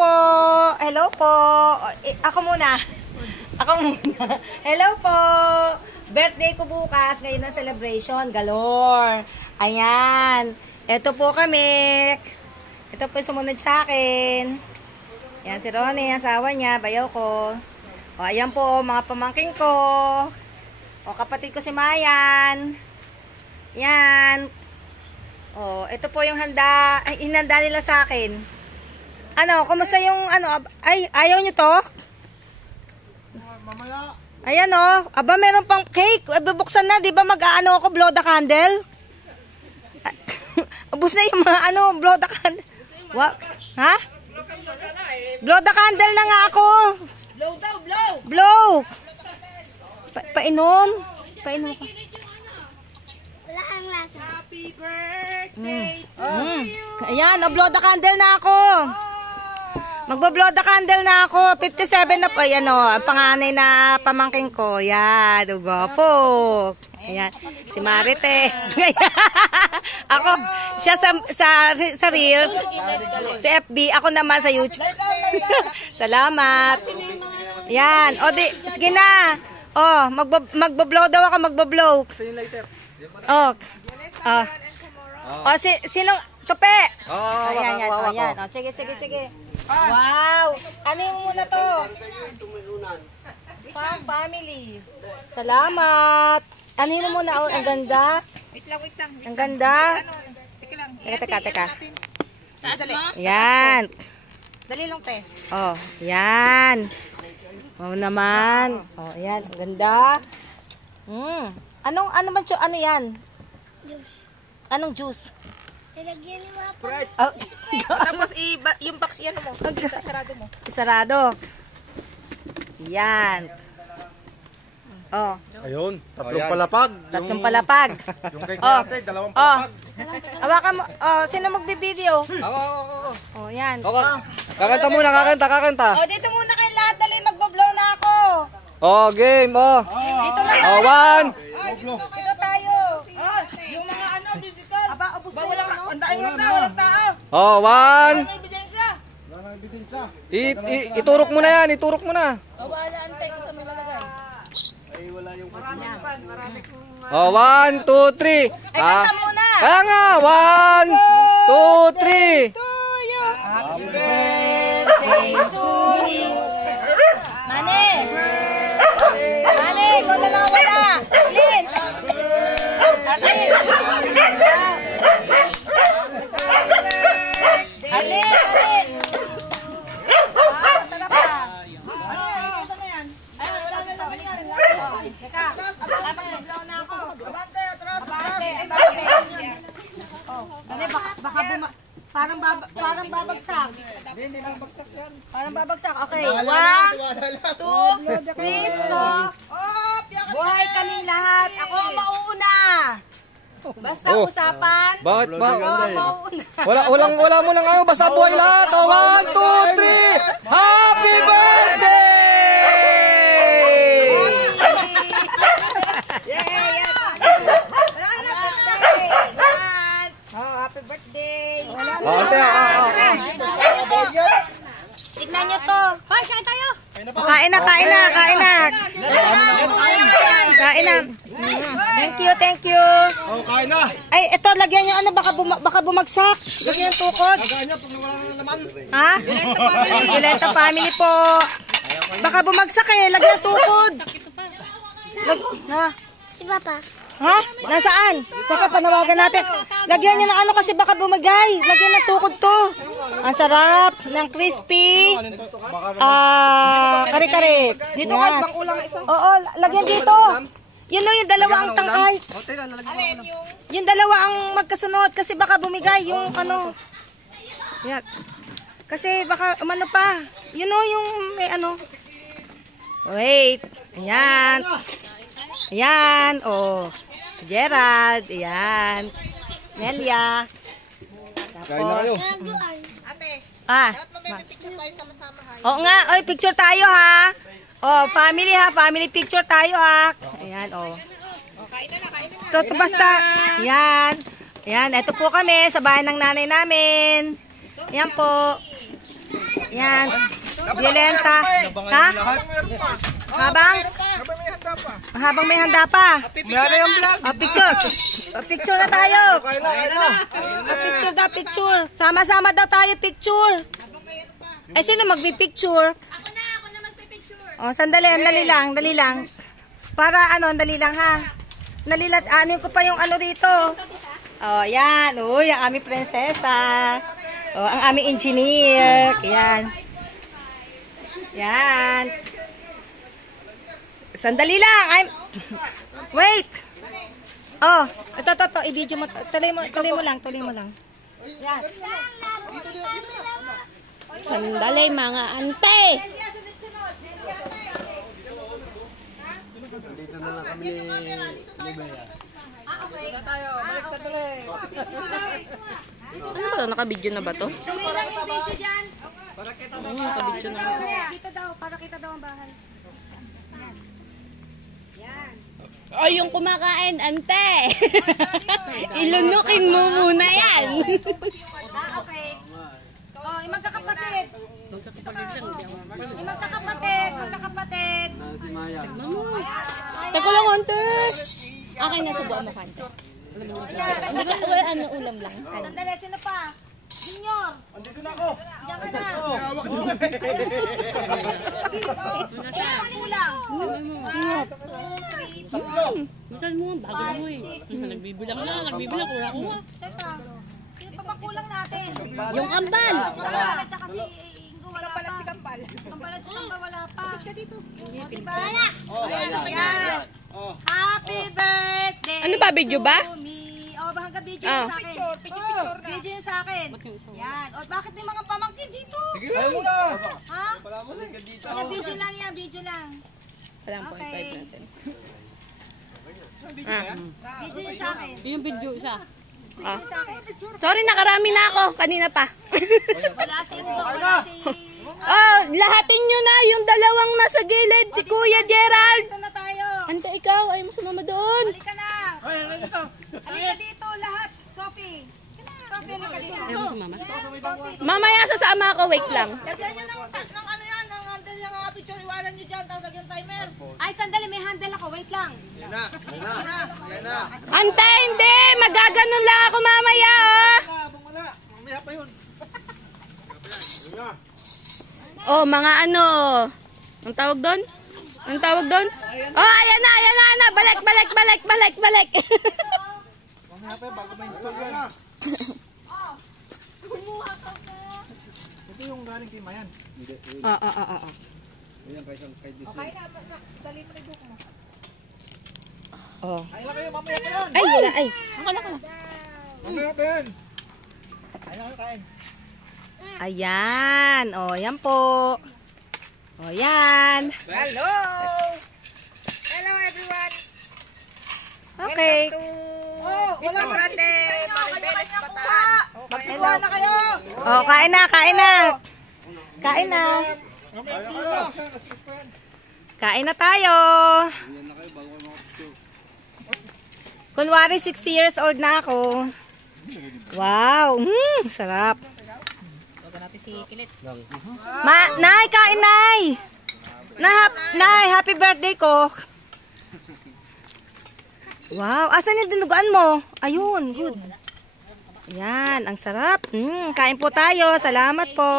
po. Hello po. Ako muna. Hello po. Birthday ko bukas. Ngayon ang celebration. Galore. Ayan. Ito po kami. Ito po sumunod sa akin. Yan si Ronnie, asawa niya, bayaw ko. O, ayan po, mga pamangking ko. O, kapatid ko si Mayan. Yan. O, ito po yung handa, inanda nila sa akin. Ano, kumusta yung, ano, ay, ayaw nyo to? Mamaya. Ayan o, aba meron pang cake. Bubuksan na, di ba mag-ano ako, blow the candle? Ubus na yung mga, ano, blow the candle. What? Ha? Blow the candle na nga ako. Blow daw, blow. Blow. Painom. Painom ka. Wala ang lasa. Happy birthday to you. Ayan, blow the candle na ako. Magbo-blow the candle na ako. 57 na po. Ayan o, ang panganay na pamangking ko. Yan, ugopo. Ayan, si Marites. Ako, siya sa Reels, sa FB, ako naman sa YouTube. Salamat. Yan, o di, sige na. O, magbo-blow daw ako, magbo-blow. O, sino, Tope? Ayan, yan, o, yan. O, sige. Wow! Ano yung muna to? Family. Salamat. Ano yung muna? Oh, ang ganda. Wait lang. Ang ganda. Teka lang. Teka. Taas mo? Yan. Dali lang, te. Oh, yan. Oh, naman. Oh, yan. Ang ganda. Ano man ano yan? Juice. Anong juice? Nilagyan ni Papa. Fred. Oh, Tapos, yung box yan mo. Sarado mo. isarado. Yan. Oh, Ayun, tatlong palapag. tatlong palapag. Yung kay Oh. Ate, dalawang Oh. palapag. Hawakan mo. Oh, sino magbi-video? Oo. Oh, yan. Kakanta muna, kakanta. Oh, dito muna kayo lahat. Dali, magbo-blow na ako. Oh, game, oh. Dito na Oh, tayo. 1. Dito tayo. Yung mga visitor. Aba, ubos na Walang, yun, no? ang daing na, walang tao. Oh, 1. May ebidensya. Iturok mo na yan, iturok mo na. Oh, 1, 2, 3. Ay, kanta muna. Kaya nga, 1, 2, 3. Happy birthday to you. Mane! Mane, ikaw na lang wala. Lin! Arlin! Arlin! Masarap pa. Ano na yan? Ay, wala na lang yan. Teka, dapat mag-blow na ako. Abante, atras. Mane, baka parang babagsak. Parang babagsak. Okay, 1, 2, 3, stop. Oh, piyakan. Buhay kaming lahat. Ako ang mauuna. Basta Oh. usapan. Bakit ba? Ako ang mauuna. Wala mo na ngayon, basta buhay lahat. Oh, 1, 2, 3. Happy birthday! Oh, happy birthday. Oh, ate, Tignan nyo to. Hoy, kain tayo. Kain na. Thank you. Oh, kain na. Ay, ito, lagyan nyo, baka bumagsak. Lagyan yung tukod. Kagaya niya, pag wala na naman. Ha? Violeta family po. Baka bumagsak lagyan yung tukod. Ha? Si Papa. Ha? Nasaan? Teka, panawagan natin. Lagyan nyo ng ano kasi baka bumagay. Lagyan ng tukod to. Ang sarap ng crispy. Kare-kare. Dito ka, bang kulang isa. Oo, lagyan dito. Yun o, yung dalawa ang tangkay. Alin yung... Yung dalawa ang magkasunod kasi baka bumigay yung ano. Yan. Kasi baka umano pa. Yun o, yung may ano. Wait. Ayan. Ayan. Oh. Gerald. Ayan. Nelia. Kain na kayo. Ate, Ah. dapat mamipicture tayo sama-sama ha. Oo nga. Oy, picture tayo ha. Oh, family ha. Family picture tayo ha. Ayan, oh. Kain na. Ito basta. Ayan. Ayan, ito po kami sa bahay ng nanay namin. Ayan po. Yan. Violenta. Ha? Habang may handa pa. Picture. Picture na tayo. Picture. Sama-sama daw tayo picture. Ay, sino magpipicture? Ako na magpipicture. Oh, sandali, dali lang. Para dali lang ha. Ano ko pa yung dito. Oh, yan. Uy, ang aming prinsesa. Oh, ang aming engineer. Yan. Sandali lang. Wait. Oh, ito. I-video mo. Tuloy mo lang. Yan. Sandali, mga ante. Dito na lang kami ni Bea. Ano ba? Naka-video na ba to? Naka-video na. Dito daw, para kita daw ang bahay. Ay, yung kumakain, ante. Ilunukin mo muna yan. Okay. Oh, yung magkakapatid. Magkakapatid. Si Maya. Teka lang, ante. Akin na subuan mo, kante. Ulam lang. Sandali, sino pa? Junior. Andito na ako. Diyan ka na. Hawak mo. Ilan ulam? 1, 2, 3, 4. Minsan mo, bago na mo eh. Nagbibilang wala ko. Teka, sino pa ba kulang natin? Yung kambal! At saka si Ingo wala pa. Si Kampal. Kampal at si Kambal wala pa. Ka dito. Diba? Yan. Happy birthday Ano ba, video ba? to me. Oh, hanggang video yun sa akin. Picture na. Video yun sa akin. Yan. O, bakit may mga pamangkin dito? Ayaw mo na. Ha? Wala mo ka dito. Yan, video lang yan. Video lang. Walang Okay. 0.5 natin. Video yun sa akin. Yung video isa. Ah. Video sa akin. Sorry, nakarami na ako. Kanina pa. Wala si Ingo, wala si... Oh, lahatin nyo na yung dalawang nasa gilid. Si Kuya Gerald. Dito na tayo. Ante, ikaw. Ayaw mo sumama doon. Halika na. Halika dito lahat. Sophie. Sophie, halika dito. Ayaw mo sumama? Mamaya sasama ako. Wait lang. Lagyan nyo ng ano yan, ng handle yung mga picture. Iwanan nyo dyan, tapos lagyan timer. Ay, sandali. May handle ako. Wait lang. Ante, hindi. Magaganon lang ako mamaya, oh. Abang wala. Mamaya pa yun. Oh, mga ano. Ang tawag doon? Ang tawag doon? Oh, ayan na. Balik. Mamaya pa yun bago ma-install yan. Ito yung galing kay Mayan. Oo. Ayan kay dito. Okay na, dali mo na yung book mo. Oh. Ay lang kayo mamaya pa yun. Ay, wala. Ay. Mamaya pa yun. Ay lang kayo kain. Ayan. Oh, yan po. Oh, yan. Hello! Hello everyone! Okay. Wala Grande, Maribeles Bataan. Magsigawa na kayo! Oh, kain na. Kain na tayo. Kunwari 60 years old na ako. Wow, sarap. Nay, kain, Nay. Nay, happy birthday ko. Wow, asan yung dinuguan mo? Ayun, good. Yan, ang sarap. Kain po tayo. Salamat po.